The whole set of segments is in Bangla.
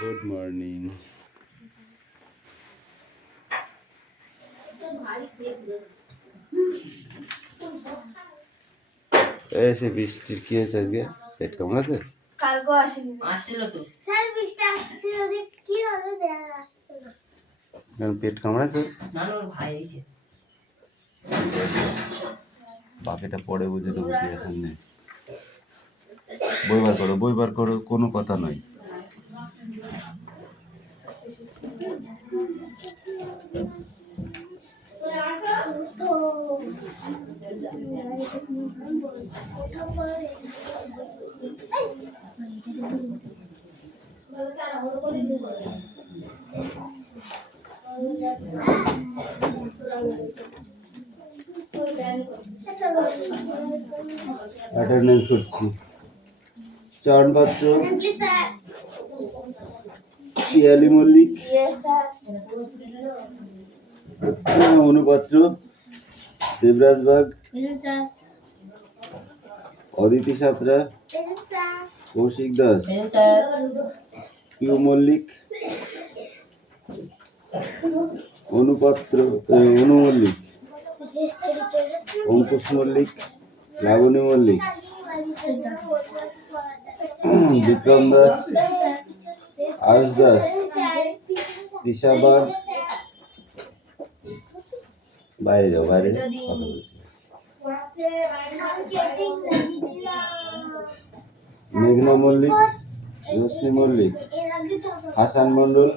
Good morning. এসে বৃষ্টির কি হয়েছে আজকে? পেট কামড়াছে? কালকে আসছিল তো স্যার বৃষ্টি আসছিল যে কি হলো দেয়ার আসছিল কেন পেট কামড়াছে? না না ওর ভাই হয়েছে বাকিটা পরে বুঝে দেবো কি এখন নেই। বই বার করো, কোনো কথা নয়। অ্যাটেন্ডেন্স করছি। চরণ পাত্র, শিয়ালি মল্লিক, অনুপাত্র, দেবরাজ বাগ, অদিতি সাঁতরা, কৌশিক দাস, পিউ মল্লিক, অনুপাত্র, অনু মল্লিক, অঙ্কুশ মল্লিক, লাবণী মল্লিক, বিক্রম দাস, আয়ুষ দাস, দিশা বাগ। বাইরে যাও, বাইরে যাও, কথা বলছি। মেঘনা মল্লিক, রশ্মি মল্লিক, হাসান মন্ডল,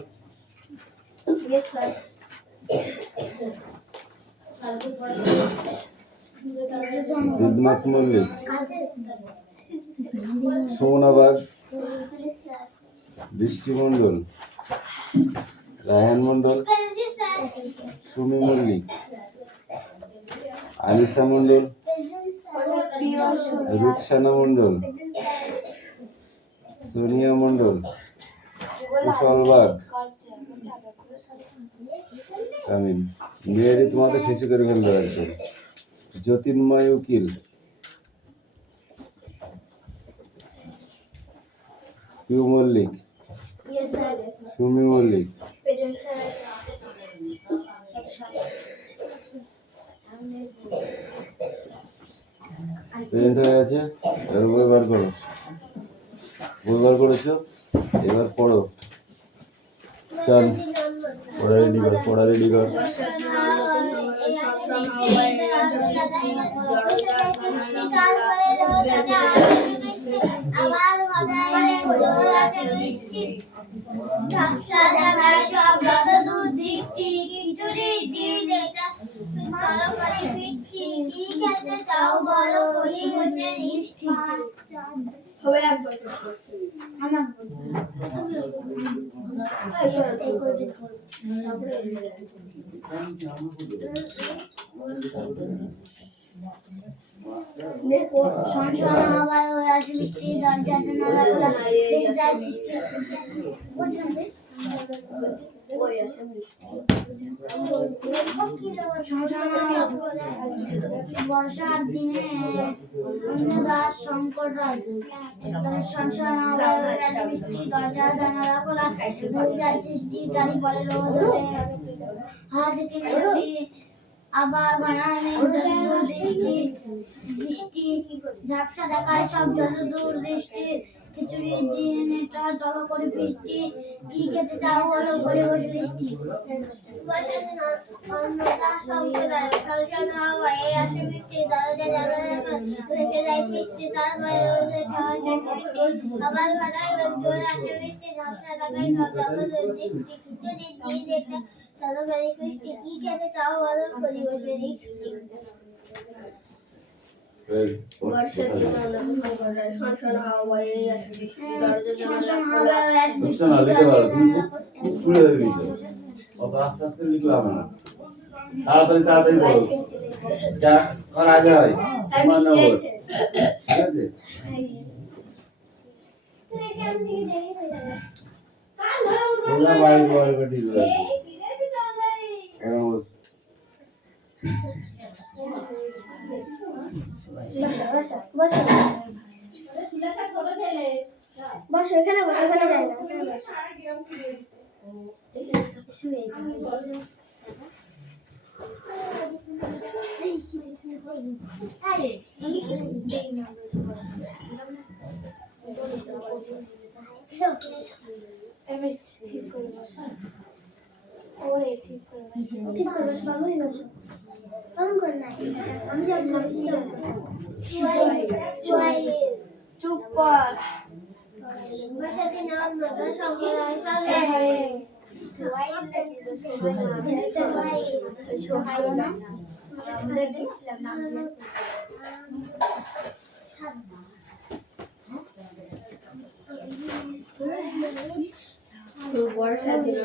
দেবনাথ মল্লিক, সোমনা বাগ, বৃষ্টি মন্ডল, রায়হান মন্ডল, সুমি মল্লিক, আনিসা মন্ডল, রুকসানা মন্ডল, সোনিয়া মন্ডল, কুশল বাগ। আমি মেয়েরই তোমাদের ফেসে করে ফেলতে পারছো। জ্যোতির্ময় উকিল, পিউ মল্লিক, সুমি মল্লিক, প্রেজেন্ট হয়ে গেছে। এবার বই বার করো, বই বার করেছো, এবার পড়ো। চল পড়া রেডি কর, পড়া রেডি কর। বর্ষার দিনে দাস শঙ্কর রায় দরজা জানালা খোলা সৃষ্টি তারি পরে রোদ হাসি মিষ্টি আবার বানানে বৃষ্টি ঝাপসা দেখায় সব যত দূর দৃষ্টি খিচুড়ি দিন এটা চলো করে বৃষ্টি কি খেতে চাও বলো করে বসে বৃষ্টি আস্তে আস্তে লিখলাম না, তাড়াতাড়ি তাড়াতাড়ি বলো, যা করা যায়। ঠিক আছে বসো বসো বসো এখানে বসো এখানে যাই না এখানে বসো শুয়ে আরে আমি ঠিক করে বসো ওরে ঠিক করে বসো ভালোই বসো কেমন করে না আমি যাব না চুপ কর বসাতে না মজা সংগ্রহ সোহাই না আমরা দেখছিলাম না বর্ষা দিন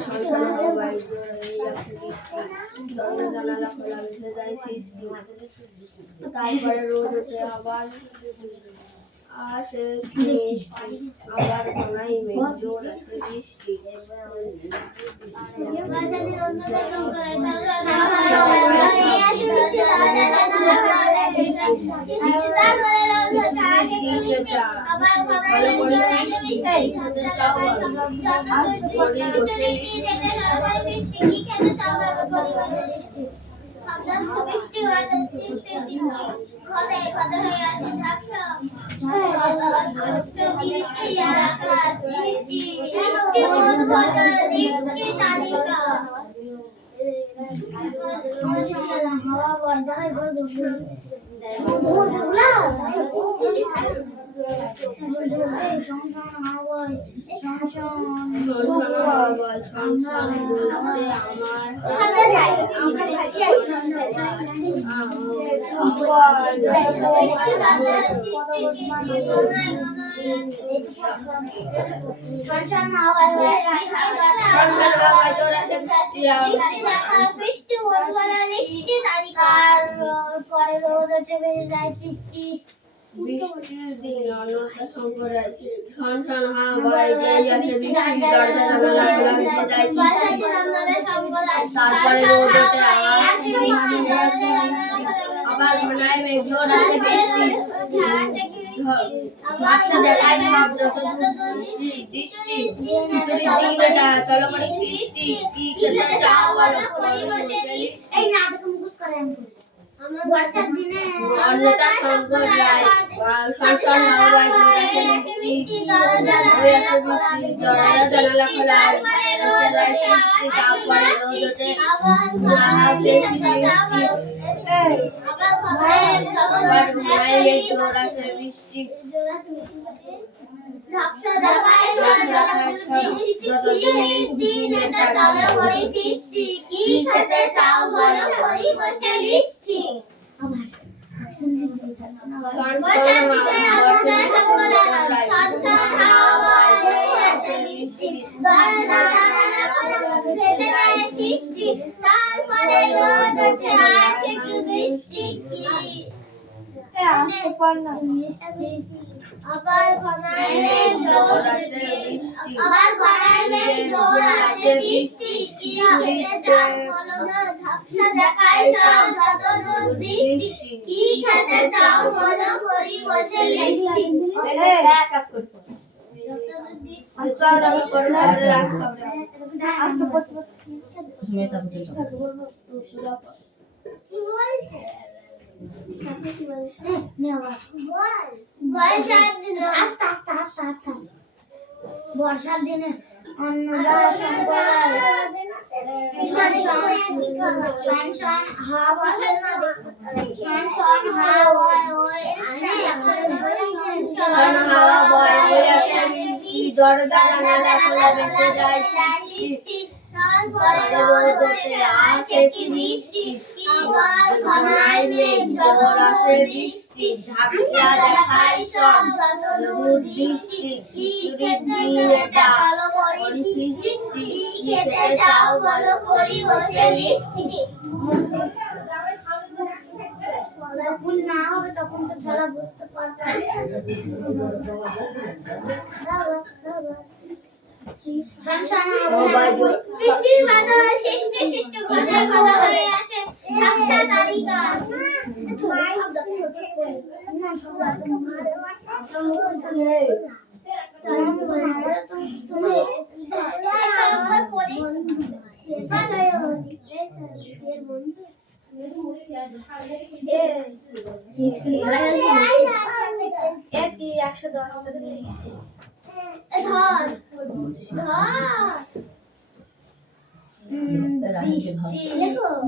সংসার সবাই দরজা জানালা খোলা বেঁধে যায় সৃষ্টি তারপরে রোদ ওঠে আবার আসে আবার ঘনাই মেঘ জোর আসে বৃষ্টি পরে রোদ উঠে বেড়ে যায় সৃষ্টি বৃষ্টির দিন অনন্ত শঙ্করায় শনশন হাওয়ায় গেয়ে আসে বৃষ্টি দরজা জানালা খোলা ভেসে যায় সৃষ্টি তারপরে রোদ ওঠে আবার ঘনায় মেঘ জোর আসে বৃষ্টি ঝাপসা দেখায় সব যত দৃষ্টি খিচুড়ি দিন এটা চলো করে বৃষ্টি কি খেতে চাও বলো এই নাটক মুখস্থ করে আমি বর্ষার দিনে অন্যতা শঙ্কর রায় শনশন হাওয়ায় ঘুরে আসে বৃষ্টি দরজা জানালা খোলা ভেসে যায় সৃষ্টি তারপরে রোদ ওঠে আবার ঘনায় মেঘ জোর আসে বৃষ্টি তারপরে রোদ ওঠে আসে বৃষ্টি আবার ঘনায় মেঘ জোর আসে বৃষ্টি আবার ঘনায় মেঘ জোর আসে বৃষ্টি কি খেতে চাও বলো না ঝাপসা দেখায় সব যত দূর দৃষ্টি কি খেতে চাও বলো করি বসে লিষ্টি কাজ করতে আচ্ছা আমি করব আজকে পড়তে বর্ষার দিনে দরজা জানালা খোলা ভেসে যায় সৃষ্টি তারপরে রোদ ওঠে আসে কি বৃষ্টি আবার ঘনায় মেঘ জোর আসে বৃষ্টি ঝাপসা দেখায় সব যত দূর দৃষ্টি কি খেতে এটা করি বৃষ্টি কি খেতে চাও বলো করি বসে লিষ্টি যখন না হবে তখন তো খেলা বুঝতে পারবে সৃষ্টি বাদল সৃষ্টি সৃষ্টি ঘটে কথা হয়ে আসে ঝাপসা তালিকা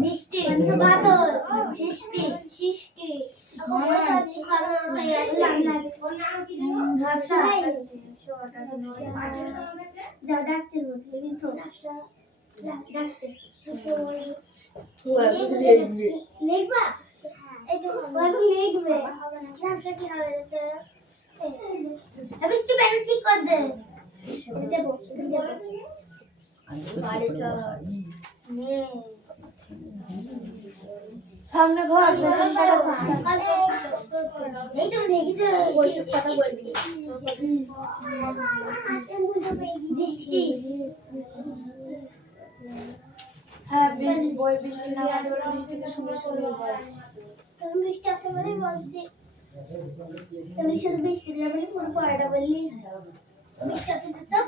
বৃষ্টি বাদল সৃষ্টি সৃষ্টি লিখবা লিখবে বৃষ্টি ব্যাটারি ঠিক করে দে দেবো সামনে ঘর এই তুমি দেখেছো ওইসব কথা বলবি বৃষ্টি হ্যাঁ বৃষ্টি বই বৃষ্টি না মাঝে বলে বৃষ্টিকে শুনে শুনে বলছি তুমি বৃষ্টি আসতে বলে বলছি তুমি শুধু বৃষ্টি না বলে পুরো পড়াটা বললি বৃষ্টি আসতে দিতাম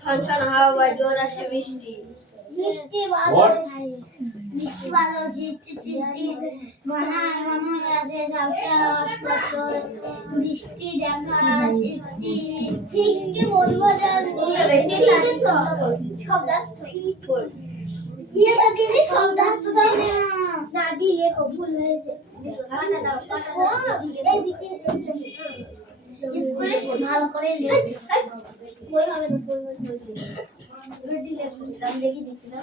ফাংশন হাওয়া জোর আসে বৃষ্টি বৃষ্টি বাদল বৃষ্টি বাদল সৃষ্টি সৃষ্টি বানায় বানায় আসে স্পষ্ট বৃষ্টি দেখা সৃষ্টি বৃষ্টি বলবো দাদি লেখো ভুল হয়েছে স্কুলে ভালো করে লিখে বই হবে না বই লিখে দিচ্ছি না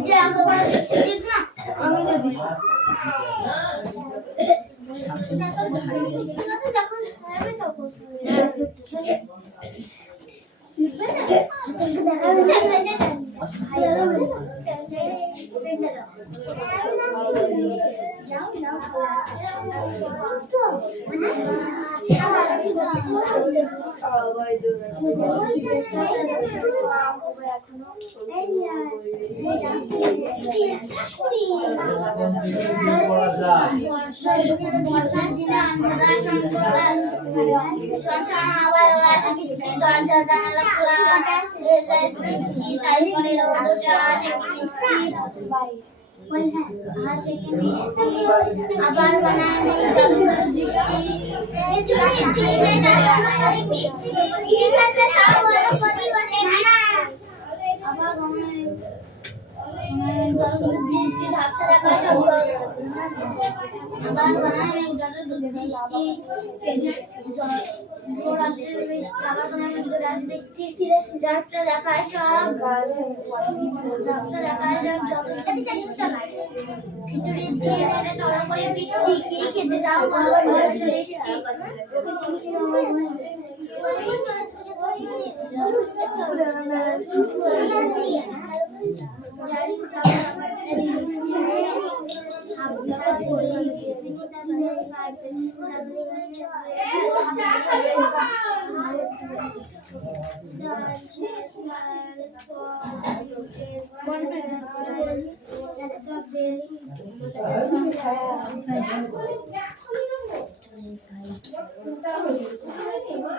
যে আমাকে পড়া দিচ্ছি দিক না আমি না দিই যখন হবে তখন বর্ষার দিনে আমরা সংসার হাওয়া আসে বৃষ্টি দরজা জানালা খোলা বৃষ্টি তারপরে রোদ ওঠে হাসে কি মিষ্টি আবার বানায় বৃষ্টি আবার বানায় ঝাপসা দেখা শব্দ আবার বানায় বৃষ্টি বৃষ্টি ঝাপসা দেখায় সব ঝাপসা দেখায় সব খিচুড়ি দিয়ে পেটে চড়া করে বৃষ্টি কি খেতে যাও বলো বৃষ্টি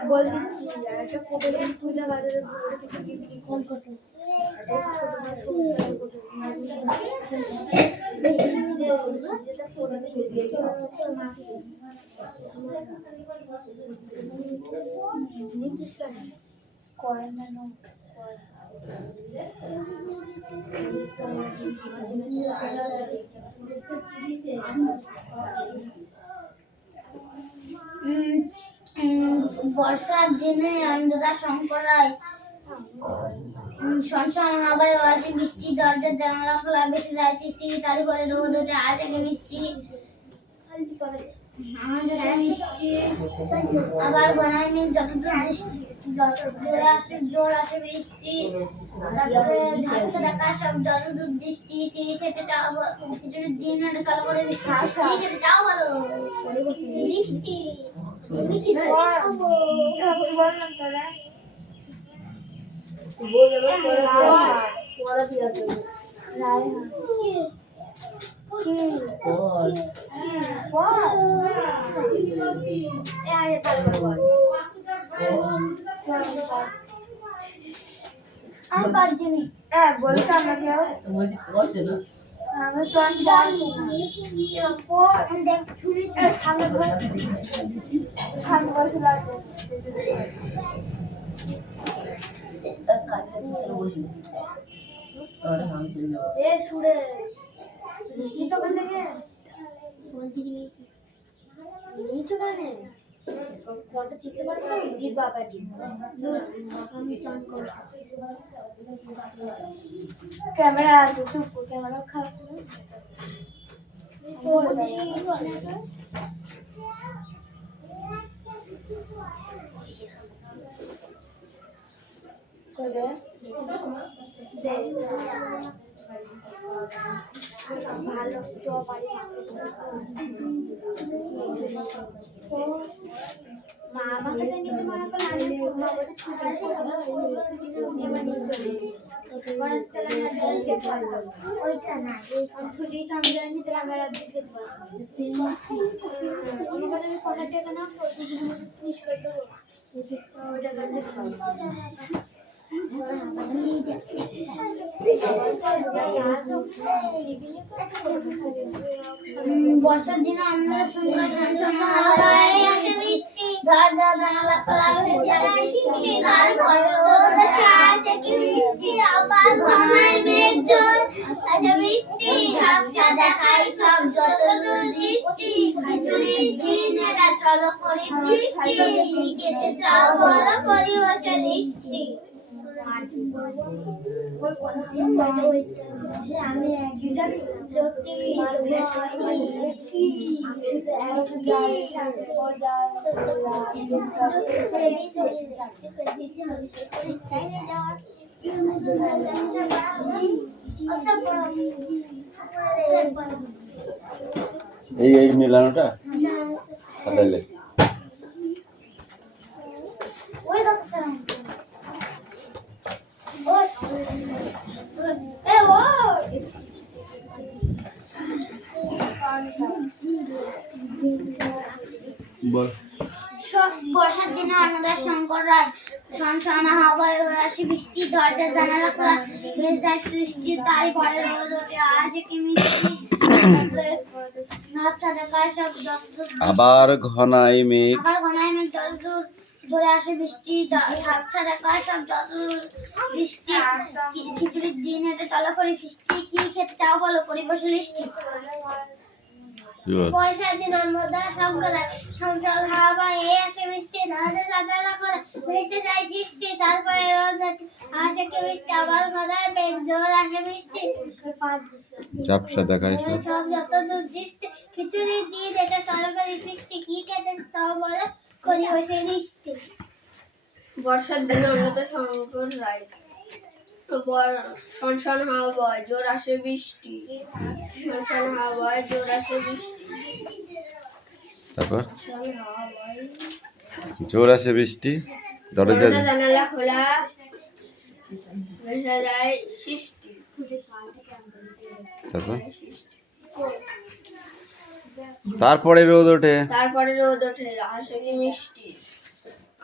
बोल दीजिए कोटे फूल लगा दे कौन कोटे বর্ষার দিনে অন্ধকার শঙ্কর রায় সনসন হাওয়ায় আসে বৃষ্টি, দরজার জানালা খোলা, ভেসে যায় সৃষ্টি, তারপরে রোদ ওঠে আজ থেকে বৃষ্টি, আবার ঘনায় মেঘ, যতদূর দৃষ্টি জোর আসে বৃষ্টি, তারপরে ঝাপসা দেখা সব যতদূর দৃষ্টি, কি খেতে চাও খিচুড়ির দিন এটা চলো করে বৃষ্টি, কি খেতে চাও বলো বৃষ্টি ক্যামেরা আছে, চুপ ক্যামেরা খারাপ ভালো মা আমাকে নিতে মনে করলে আমি মা বলে ছুটি আছে ওইটা না ছুটি চন্দ্রের নিতে আমরা দিতে পারবো আমাকে ফোনে টেকে না ফিনিশ করে দেবো ওইটা করতে বর্ষার দিন আমরা সুন্দর দরজা জানালা খোলা বৃষ্টি, আবার ঘনায় মেঘ জল বৃষ্টি, ঝাপসা দেখাই সব যতদূর দৃষ্টি, খিচুড়ির দিন এটা চলো করি বৃষ্টি, খেতে চাও বলো করি বসে দৃষ্টি। আমি সত্যি এই মিলানোটা তাহলে ওই দেখো বল। বর্ষার দিনে অন্নদার শঙ্কর রায় সনসনা হাওয়ায় আসে বৃষ্টি, দরজা জানালা খোলা, ভেসে যায় সৃষ্টি, তারই পরে রোদ ওঠে আজ কি মিষ্টি, ঝাপসা দেখা সব আবার ঘনায় মেঘ যতদূর ধরে আসে বৃষ্টি, ঝাপসা দেখা সব যতদূর বৃষ্টি, খিচুড়ির দিন এটা চলা করে ফিস্টি, কি খেতে চাও বলো করি বসে লিস্টি। বর্ষার দিন অন্নদার শঙ্কর সংসার হাওয়ায় আসে বৃষ্টি, দরজা জানালা খোলা, ভেসে যায় সৃষ্টি, তারপরে রোদ আসে কি বৃষ্টি, আবার ঘনায় মেঘ জোর আসে বৃষ্টি, ঝাপসা দেখায় সব যতদূর দৃষ্টি, খিচুড়ির দিন এটা চলা করে ফিস্টি, কি খেতে চাও বলো করি বসে লিস্টি। বর্ষার দিনে অন্যতা শঙ্কর রায় সনসন হাওয়া বয় জোর আসে বৃষ্টি, সনসন হাওয়া বয় জোর আসে বৃষ্টি, তারপর জোর আসে বৃষ্টি, দরজা জানালা খোলা, ভেসে যায় সৃষ্টি, তারপরে রোদ ওঠে আসে কি মিষ্টি,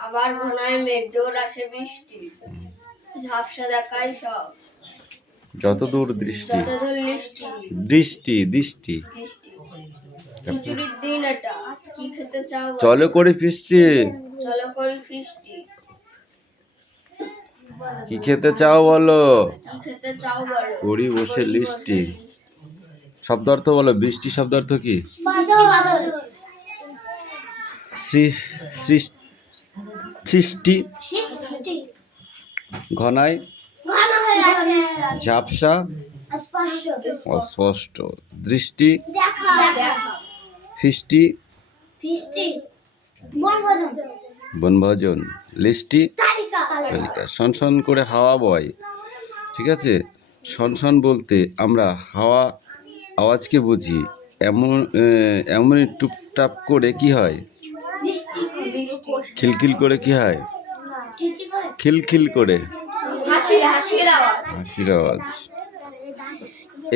আবার ঘনায় মেঘ জোর আসে বৃষ্টি, ঝাপসা দেখায় সব যতদূর দৃষ্টি দৃষ্টি, খিচুড়ির দিন এটা কি খেতে চাও চলো করি ফিস্টি, চলো করি ফিস্টি। কি খেতে চাও বলো? কি খেতে চাও বলো? করি বসে লিস্টি। শব্দ অর্থ বলো। বৃষ্টি শব্দ অর্থ কি? সৃষ্টি, ঘনায়, ঝাপসা, অস্পষ্ট, দৃষ্টি, ফিষ্টি, বনভোজন, লিস্টি, তালিকা। সনসন করে হাওয়া বয়। ঠিক আছে, সনসন বলতে আমরা হাওয়া আওয়াজকে বুঝি। এমনই টুপটাপ করে কি হয়? খিলখিল করে কি হয়? খিলখিল করে হাসির আওয়াজ।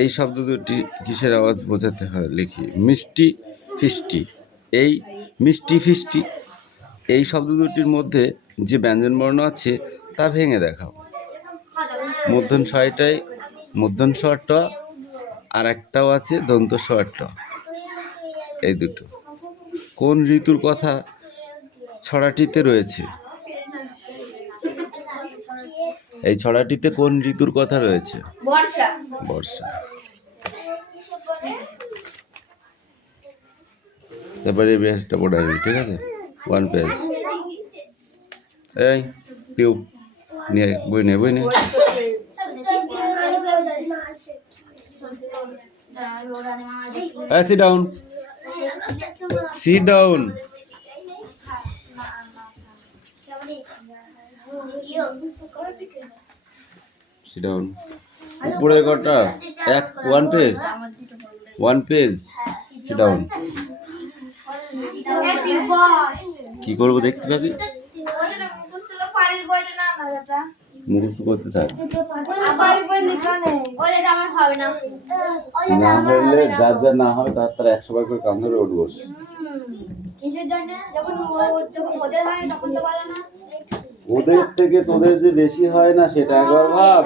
এই শব্দ দুটি কিসের আওয়াজ বোঝাতে হয় লিখি। মিষ্টি, ফিষ্টি। এই মিষ্টি, ফিষ্টি এই শব্দ দুটির মধ্যে যে ব্যঞ্জনবর্ণ আছে তা ভেঙে দেখাও। মূর্ধন্য ছয়টায় মূর্ধন্য ষ ট, আর একটাও আছে দন্ত স ট। এই দুটো কোন ঋতুর কথা ছড়াটিতে রয়েছে? এই ছড়াটিতে কোন ঋতুর কথা রয়েছে? বর্ষা। বর্ষা। তারপরে পেজটা পড়ে আসবে। ঠিক আছে, 1 পেজ। এই টিউব নিয়ে বই নে, বই নে। Sit down. Sit down. Sit down. উপরে কটা? 1 পেজ। 1 পেজ। Sit down. কি করবো দেখতে পাবি? মুখস্থ করতে থাক। না হলে যার যা না হয় তার 100 বার করে কান ধরে উঠবো। ওদের থেকে তোদের যে বেশি হয় না সেটা একবার ভাব।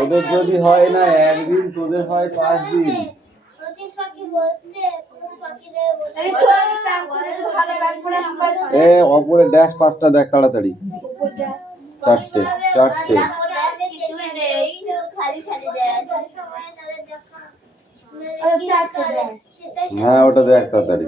ওদের যদি হয় না একদিন, তোদের হয় 5 দিন। অপরে ড্যাশ 5টা দেখ তাড়াতাড়ি। 4টে। হ্যাঁ ওটা দেখ তাড়াতাড়ি।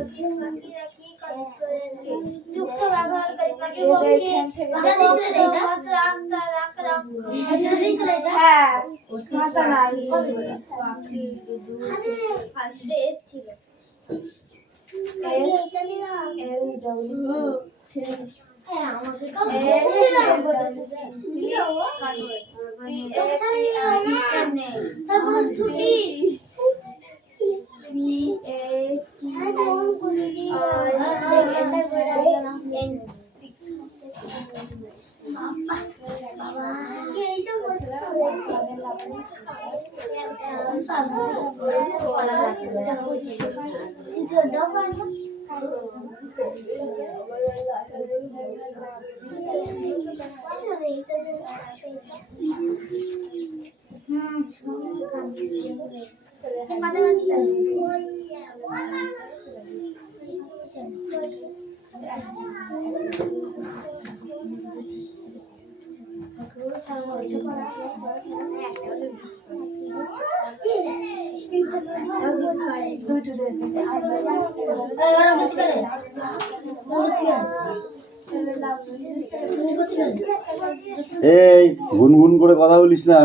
এই গুনগুন করে কথা বলিস না।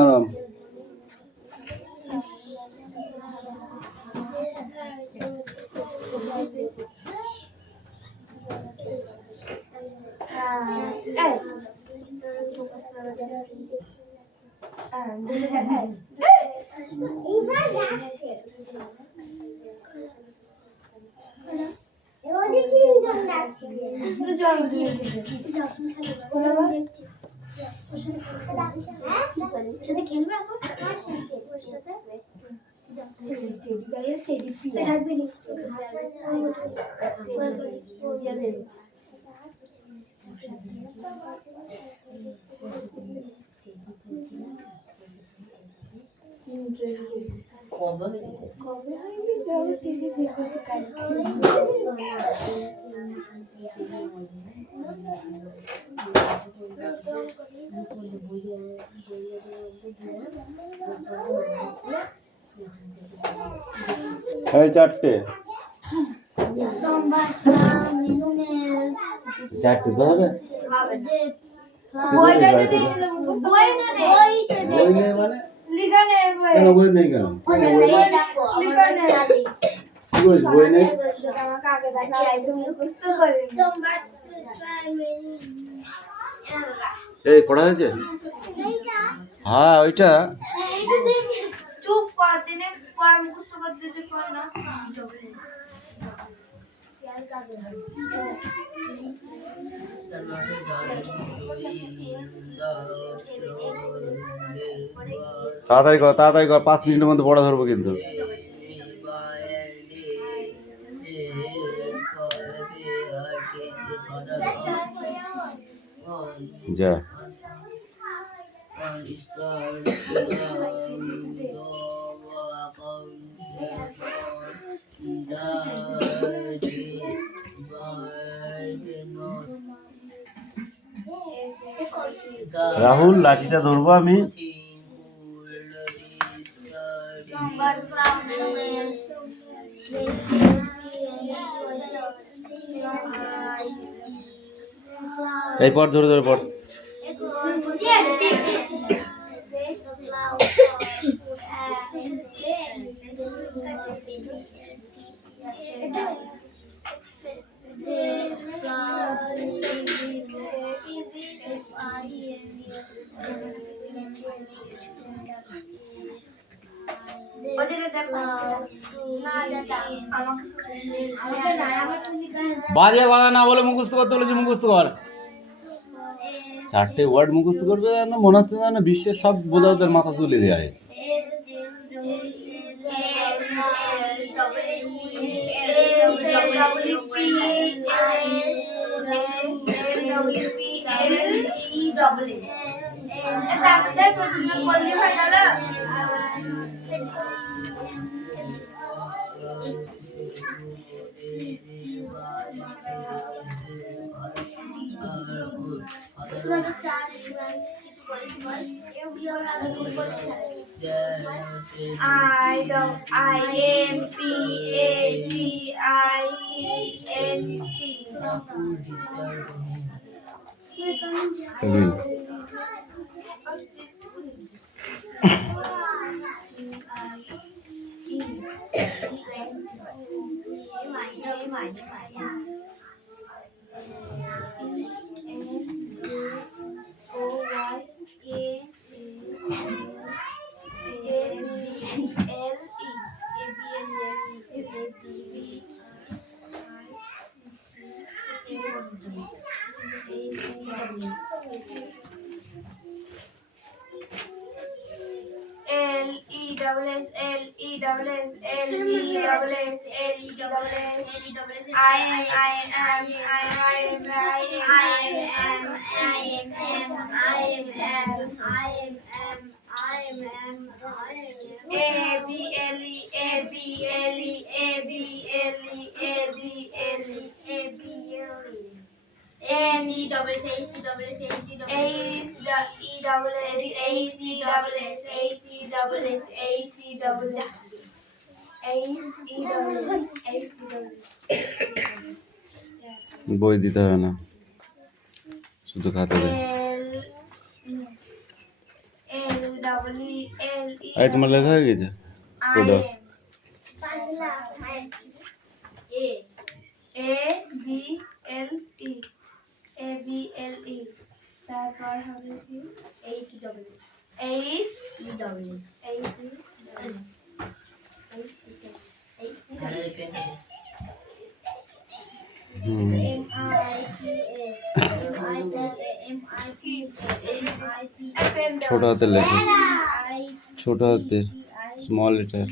এই চারটে সোমবার মেনু মেস চারটে তো হবে বইটা যদি বই তো নেই বই নেই মানে লিখা নেই বই কেন বই নেই কেন লিখা নেই কি বলিস বই নেই আমাকে আগে দেখিয়ে একদম মুখস্থ করে সোমবার এই পড়া হয়েছে হ্যাঁ ওইটা চুপ কর দিনে পড়া মুখস্থ করতে যে কর না তাড়াতাড়ি কর 5 মিনিটের মধ্যে পড়া ধরবো কিন্তু যা রাহুল লাঠিটা ধরবো আমি সোমবার মেনু মেস এই পর ধরে ধরে পড় বাজে বাজা না বলে মুখস্থ করতে বলেছি মুখস্থ কর চারটে ওয়ার্ড মুখস্থ করবে যেন মনে হচ্ছে যেন বিশ্বের সব বোঝা ওদের মাথা তুলে দেওয়া হয়েছে Kevin. বই দিতে হয় না শুধু খাতা দেয় এই তোমার লেখা হয়ে গেছে কোডা তারপর হবে কি ছোট হাতে লেখো ছোট হাতে স্মল লেটার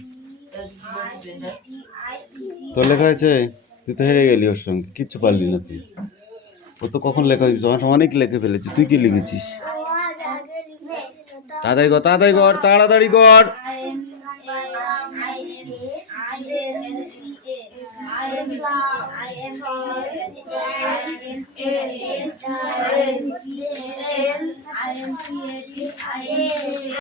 তোর লেখা আছে তুই তো হেরে গেলি ওর সঙ্গে কিচ্ছু পারলি না তুই ও তো কখন লেখা হয়েছে অনেক লিখে ফেলেছি তুই কি লিখেছিস তাড়াতাড়ি কর তাড়াতাড়ি কর am love, I am creative, I am